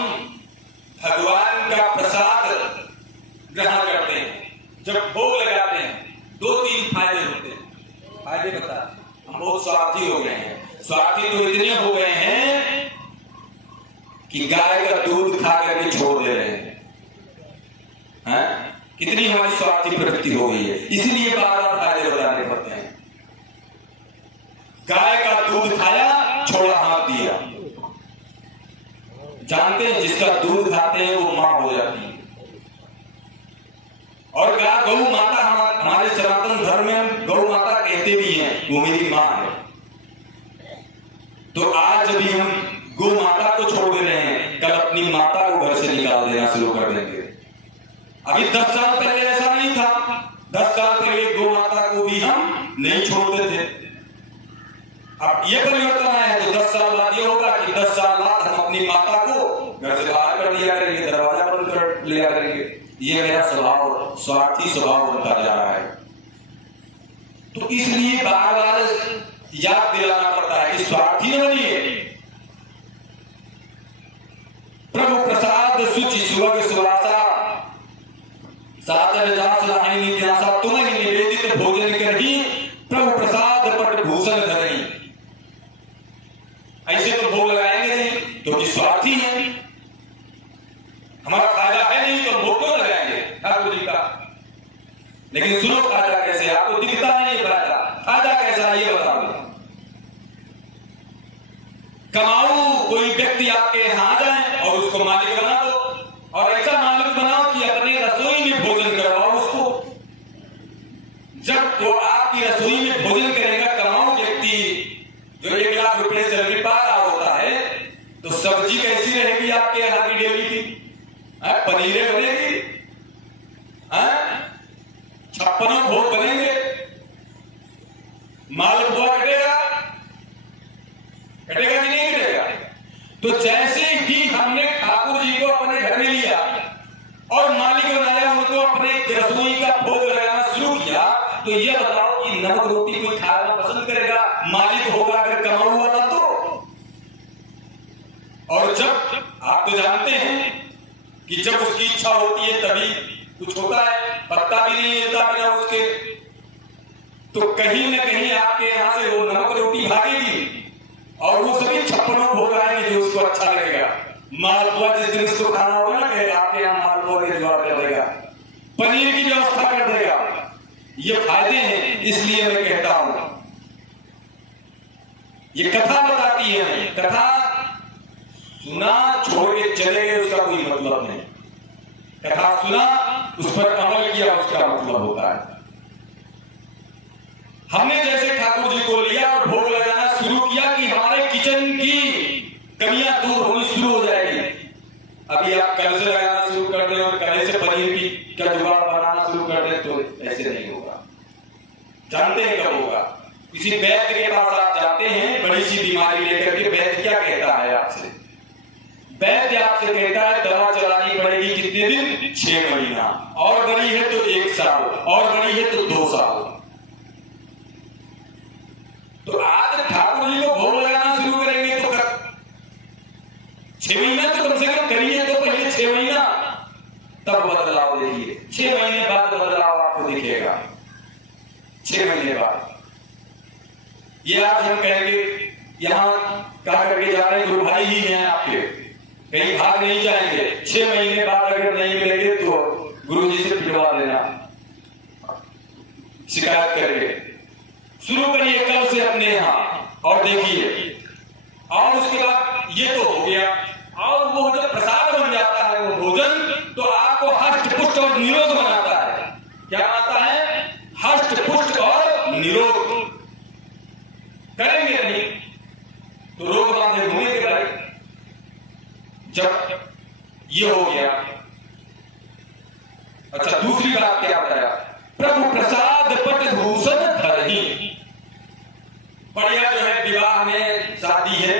भगवान का प्रसाद ग्रहण करते हैं, जब भोग लगाते हैं, दो तीन फायदे होते हैं। फायदे बता, हम बहुत स्वार्थी हो गए हैं। स्वार्थी तो इतने हो गए हैं कि गाय का दूध खा करके छोड़ दे रहे हैं। कितनी हमारी स्वार्थी प्रवृत्ति हो गई है, इसलिए बार बार फायदे बताने पड़ते हैं। गाय का दूध खाया, छोड़ा हाथ दिया। जानते हैं जिसका दूध खाते हैं वो मां हो जाती है। और गौ माता हमारे सनातन धर्म में गौ माता कहते भी हैं, वो मेरी मां है। तो आज भी हम गौ माता को छोड़ दे रहे हैं, कल अपनी माता को घर से निकाल देना शुरू कर देंगे। अभी 10 साल पहले ऐसा नहीं था। 10 साल पहले गौ माता को भी हम नहीं छोड़ते थे। अब ये परिवर्तन आया है तो 10 साल बाद ये होगा कि 10 साल बाद हम अपनी माता को घर से बाहर कर दिया करेंगे, दरवाजा बंद कर लिया करेंगे। ये मेरा स्वभाव, स्वार्थी स्वभाव बनता जा रहा है। तो इसलिए बार बार याद दिलाना पड़ता है कि स्वार्थी न बनिए। प्रभु प्रसाद सुचि सुभग सुवासा सादर दास लाहिनी न्यासा तुम्हें निवेदित भोजन करही प्रभु प्रसाद पट भूषण धरही। ऐसे तो भोग लगाएंगे नहीं, क्योंकि स्वार्थी है। हमारा फायदा है नहीं तो भोग क्यों लगाएंगे ठाकुर जी का। लेकिन सुनो फायदा कैसे, आपको दिखता नहीं फायदा, फायदा कैसा ये बता दो। कमाऊ कोई व्यक्ति आपके यहां आ जाए और उसको मालिक बना दो, और ऐसा मालिक बनाओ कि अपने रसोई में भोजन करवाओ उसको। जब वो आपकी रसोई में भोजन करेगा कमाऊ व्यक्ति, जो 1 लाख रुपए सैलरी पा रहा होता है, तो सब्जी कैसी रहेगी आपके यहाँ की डेली की? पनीरें बनेगी, 56 भोग बनेंगे, मालपुआ कटेगा कि नहीं कटेगा? तो जैसे ही हमने ठाकुर जी को अपने घर में लिया और मालिक बनाया, उनको अपने रसोई का भोग लगाना शुरू किया, तो ये बताओ कि नमक रोटी कोई खाना पसंद करेगा? मालिक होगा अगर कमाऊ वाला तो। और जब आप तो जानते हैं कि जब उसकी इच्छा होती है तभी कुछ होता है, पत्ता भी नहीं मिलता बिना उसके। तो कहीं ना कहीं आपके यहां से वो नमक रोटी भागेगी और वो सभी 56 भोग आएंगे जो उसको अच्छा लगेगा। मालपुआ जिस दिन उसको खाना होगा ना, आपके यहाँ मालपुआ की जुगाड़ कर देगा, पनीर की व्यवस्था कर देगा। ये फायदे हैं, इसलिए मैं कहता हूं। ये कथा बताती है, कथा सुना छोड़ के चले गए उसका कोई मतलब नहीं। कथा सुना, उस पर अमल किया, उसका मतलब होता है। हमने जैसे ठाकुर जी को लिया और भोग लगाना शुरू किया कि हमारे किचन की कमियां दूर होनी शुरू हो जाएगी। अभी आप कल से लगाना शुरू कर दें और कल से पनीर की का जुगाड़ बनाना शुरू कर दें तो ऐसे नहीं होगा। जानते हैं कब होगा? किसी वैद्य के पास आप जाते हैं बड़ी सी बीमारी लेकर के, वैद्य क्या कहता है आपसे? वैद्य आपसे कहता है दवा चलानी पड़ेगी कितने दिन? 6 महीना, और बड़ी है तो 1 साल, और बड़ी है तो 2 साल। तो आज ठाकुर जी को भोग लगाना शुरू करेंगे तो 6 महीना तो कम से कम करिए, तो पहले 6 महीना, तब बदलाव देखिए। 6 महीने बाद बदलाव आपको दिखेगा। 6 महीने बाद ये आज हम कहेंगे यहां कहा करके जा रहे हैं गुरु भाई ही हैं आपके, कहीं भाग नहीं जाएंगे। 6 महीने बाद अगर नहीं मिलेंगे तो गुरु जी से पिटवा देना, शिकायत करेंगे। शुरू करिए कल से अपने यहाँ और देखिए। और उसके बाद ये तो हो गया, और वो जब प्रसाद बन जाता है वो भोजन, तो आपको हष्ट पुष्ट और निरोग बनाता है। क्या बनाता है? हष्ट पुष्ट और निरोग। करेंगे नहीं तो रोग बांधे घूमेंगे भाई। जब ये हो गया, अच्छा दूसरी बात क्या बताया? प्रभु प्रसाद पट भूषण धरही। बढ़िया जो है विवाह में शादी है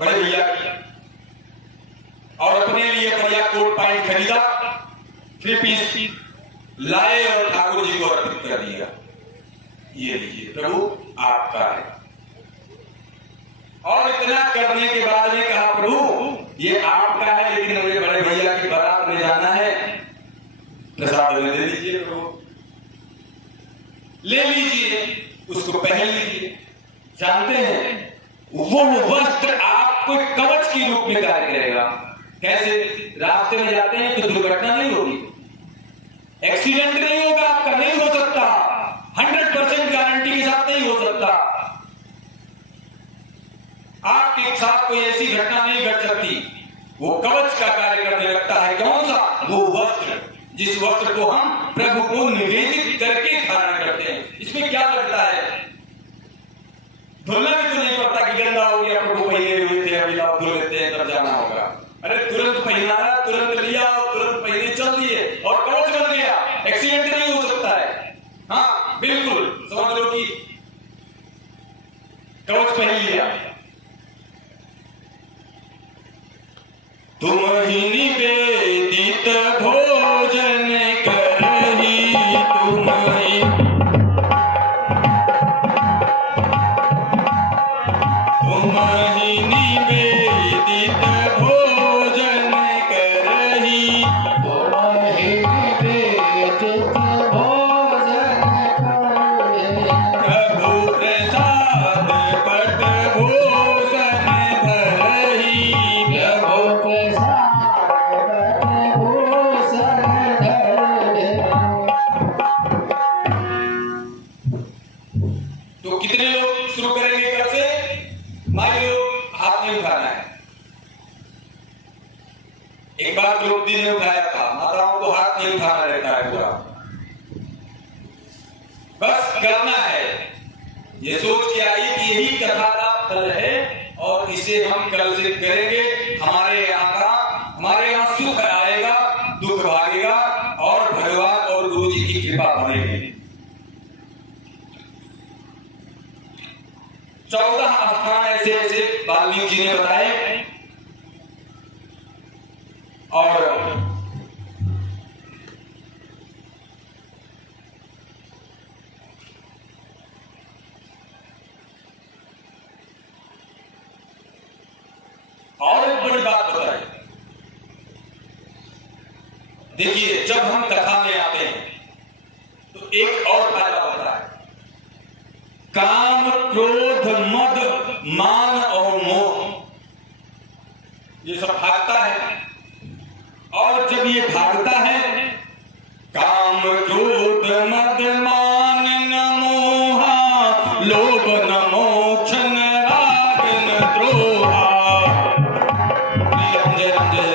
बड़े भैया की, और अपने लिए बढ़िया कोट पैंट खरीदा, 3 पीस लाए और ठाकुर जी को अर्पित कर दिया। ये लीजिए प्रभु आपका है। और इतना करने के बाद में कहा प्रभु ये आपका है, लेकिन मुझे बड़े भैया की बारात में जाना है, प्रसाद में दे दीजिए प्रभु। ले लीजिए, उसको पहन लीजिए। जानते हैं वो वस्त्र आपको कवच के रूप में कार्य करेगा। कैसे? रास्ते में जाते हैं तो दुर्घटना नहीं होगी, एक्सीडेंट नहीं होगा, आपका नहीं हो सकता, 100% गारंटी के साथ नहीं हो सकता। आपके साथ कोई ऐसी घटना नहीं घट सकती। वो कवच का कार्य करने लगता है। कौन सा? वो वस्त्र, जिस वस्त्र को हम प्रभु को निवेदित करके धारण करते हैं। इसमें क्या लगता है? धुलना भी तो नहीं पड़ता कि गंदा हो गया, प्रभु पहने हुए थे, अभी आप धुल लेते हैं तब जाना होगा। अरे तुरंत पहनाया, तुरंत लिया, तुरंत पहने चल दिए और कवच बन गया, एक्सीडेंट नहीं हो सकता है। हाँ बिल्कुल, समझ लो कि कवच पहन लिया। तुम ही निवेदित भोजन करही, तुम ही निवेदित भोजन करही, तुम ही निवेदित भोजन करही, प्रभु प्रसाद पट भोजन धरही, प्रभु प्रसाद भोजन धरही। तो कितने लोग शुरू करेंगे? कब से? भाई लोग हाथ नहीं उठाना है। एक बार द्रौपदी ने उठाया था, माताओं को हाथ नहीं उठाना रहता है पूरा, बस करना है। ये सोच के आई कि यही कथा का फल है और इसे हम कल से करेंगे। हमारे यहाँ सुख आएगा, दुख भागेगा और भगवान और गुरु जी की कृपा बनेगी। 14 स्थान ऐसे ऐसे वाल्मीकि जी ने बताए और एक बड़ी बात बताई। देखिए, जब हम कथा में आते हैं तो एक और फायदा होता है। काम, क्रोध, मद, मान और मोह, ये सब भागता है। और जब ये भागता है, काम, क्रोध, मद, मान न मोहा, लोभ न मोक्ष न राग न द्रोहा। रंजय रंजय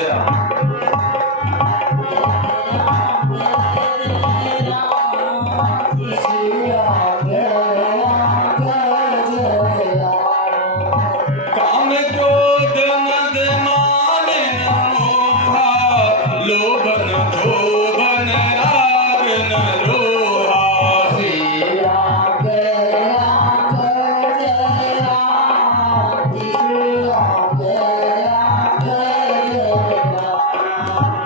काम, क्रोध, मद, मान न मोहा, लोभ न क्षोभ न राग न द्रोहा।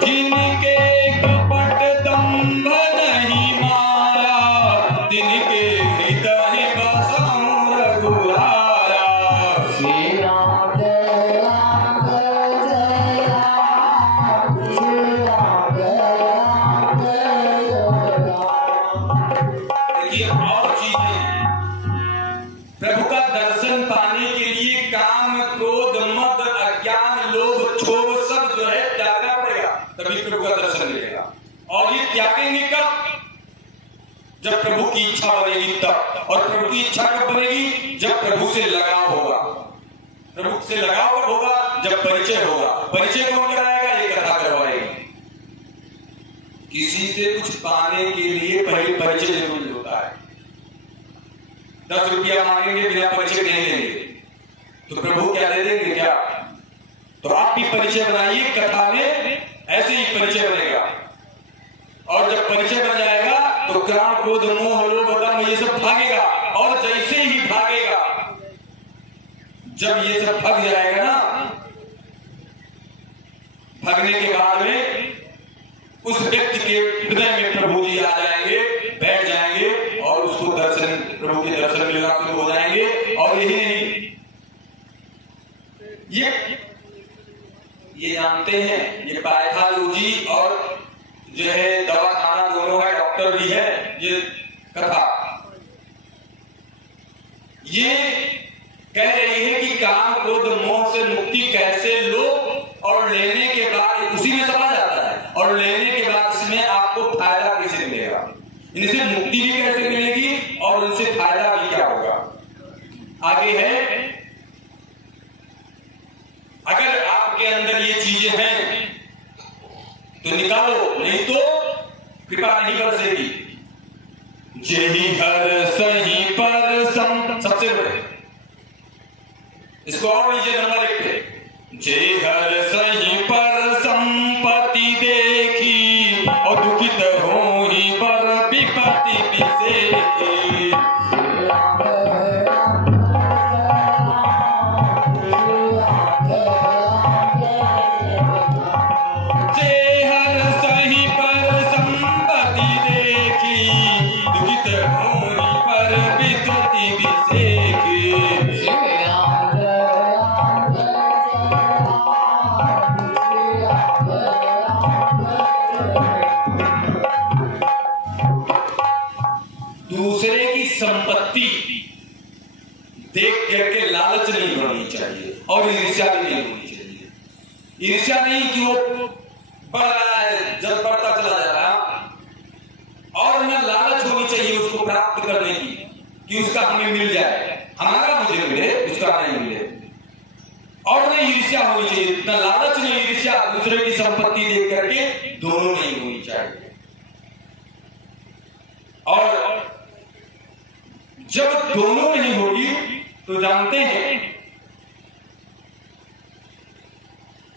जिनके कपट दंभ नहीं मारा, तिनके हृदय बसाऊं रघुराया। देखिए, और चीजें प्रभु का दर्शन पाने के लिए काम, क्रोध, मद, अज्ञान, लोभ, क्षोभ सब जो है त्यागना पड़ेगा, तभी प्रभु का दर्शन मिलेगा। और ये त्यागेंगे कब? जब प्रभु की इच्छा बनेगी तब। और प्रभु की इच्छा कब बनेगी? जब प्रभु से लगाव होगा। प्रभु से लगाव कब होगा? जब परिचय होगा। परिचय कौन कराएगा? ये कथा करवाएगी। किसी से कुछ पाने के लिए पहले परिचय जरूरी होता है। 10 रुपया मांगेंगे, बिना परिचय नहीं देंगे तो प्रभु क्या दे देंगे क्या? तो आप भी परिचय बनाइए, कथा में ऐसे ही परिचय बनेगा। और जब परिचय बन जाएगा तो काम, क्रोध, मोह, लोभ, दंभ ये सब भागेगा। और जैसे ही भागेगा, जब ये सब भाग जाएगा ना, भागने के बाद में उस व्यक्ति के हृदय में प्रभु जी आ जाएंगे, बैठ जाएंगे और उसको दर्शन, प्रभु के दर्शन मिलना शुरू हो जाएंगे। और यही नहीं, ये जानते हैं, ये पैथोलॉजी और जो है दवाखाना दोनों है, डॉक्टर भी है, ये कथा, ये कह रही है कि काम क्रोध मोह से मुक्ति कैसे लो, और लेने के बाद उसी में समा जाता है, और लेने के बाद इसमें आपको फायदा कैसे मिलेगा, इनसे मुक्ति भी कैसे मिलेगी और उनसे फायदा भी क्या होगा। आगे है, अगर आपके अंदर ये चीजें हैं तो निकालो, नहीं तो कृपा नहीं बरसेगी। जेहि हर सही पर सबसे बड़े, इसको और लीजिए नंबर 1 पे। जे हर सही पर संपत्ति देखी, और दुखित हो ही पर विपत्ति बिसेकी। जे हर सही पर संपत्ति देखी, दुखित हो ही पर विपत्ति बिसेकी। दूसरे की संपत्ति देख करके लालच नहीं होनी चाहिए, और ईर्ष्या भी नहीं होनी चाहिए। ईर्ष्या नहीं कि वो बढ़ रहा है, जब बढ़ता चला जा रहा, और न लालच होनी चाहिए उसको प्राप्त करने की, कि उसका हमें मिल जाए, हमारा मुझे मिले, उसका नहीं मिले। और न ईर्ष्या होनी चाहिए, न लालच न ईर्ष्या, दूसरे की संपत्ति देख करके दोनों नहीं होनी चाहिए। और जब दोनों नहीं होगी तो जानते हैं,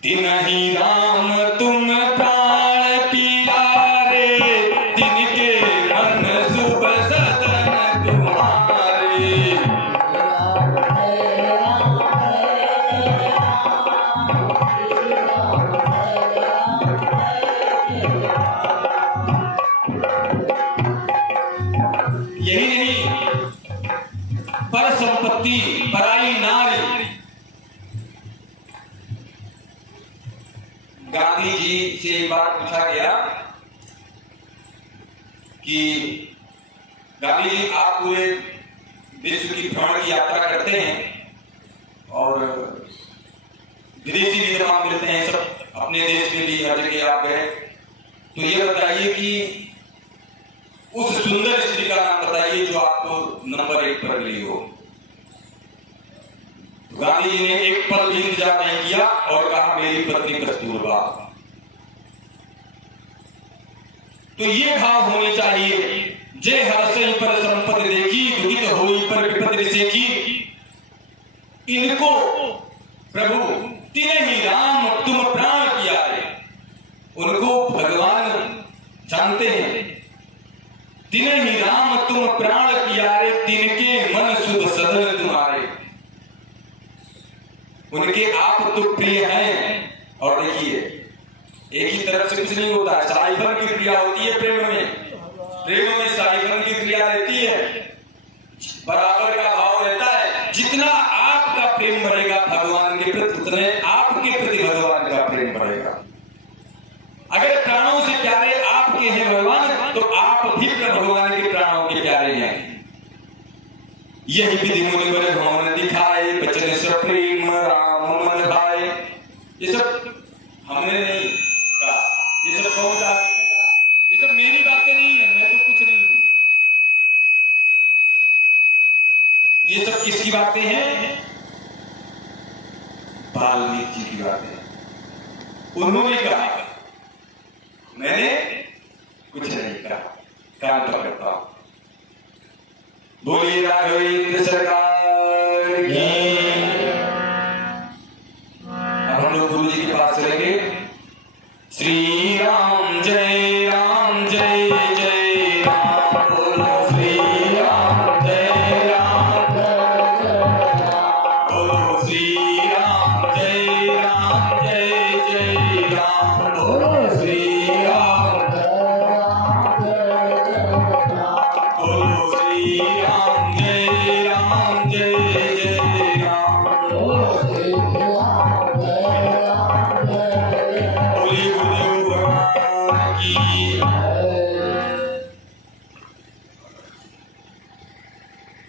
तिनहि राम तुम प्राण प्यारे, तिनके मन शुभ सदन तुम्हारे। यही नहीं, पर संपत्ति पराई नारी। गांधी जी से एक बार पूछा गया कि गांधी जी, आप पूरे विश्व की भ्रमण की यात्रा करते हैं और विदेशी भी जब आप मिलते हैं, सब अपने देश में भी हर जगह आप गए, तो ये बताइए कि उस सुंदर स्त्री का नाम बताइए जो आपको नंबर 1 पर मिली हो। गांधी जी ने एक पल भी इंतजार नहीं किया और कहा, मेरी पत्नी कस्तूरबा। तो ये भाव होने चाहिए, जे हर्षहि पर संपत्ति देखी, दुखित होई पर विपत्ति बिसेकी। इनको प्रभु तिनहि राम तुम प्राण प्यारे, उनको भगवान जानते हैं। तिनहि राम तुम प्राण प्यारे, तिनके मन शुभ सदन तुम्हारे। उनके आप तो प्रिय हैं। और देखिए, एक ही तरफ से कुछ नहीं होता, साइफन की क्रिया होती है प्रेम में। प्रेम में साइफन की क्रिया रहती है, बराबर का भाव रहता है। जितना आपका प्रेम बढ़ेगा भगवान के प्रति, उतने आपके प्रति भगवान का प्रेम बढ़ेगा। अगर प्राणों से प्यारे आपके हैं भगवान, तो आप भी भगवान के प्राणों के प्यारे हैं। यही विधि मुनि बर भवन दिखाए, बचन सब प्रेम राम मन भाए। ये सब हमने नहीं कहा, ये सब कौन सा, ये सब मेरी बातें नहीं है, मैं तो कुछ नहीं हूं। ये सब किसकी बातें हैं? वाल्मीकि जी की बातें। उन्होंने कहा, मैंने कुछ नहीं कहा, काम पकड़ता हूं। बोलिए राघवेंद्र सरकार की। अब हम लोग गुरु जी के पास चलेंगे। श्री राम जय राम, जय जय राम। बोलो श्री राम जय राम, बोलो श्री राम जय राम, जय जय राम। बोलो श्री राम, बोलो श्री राम जय राम, जय जय राम।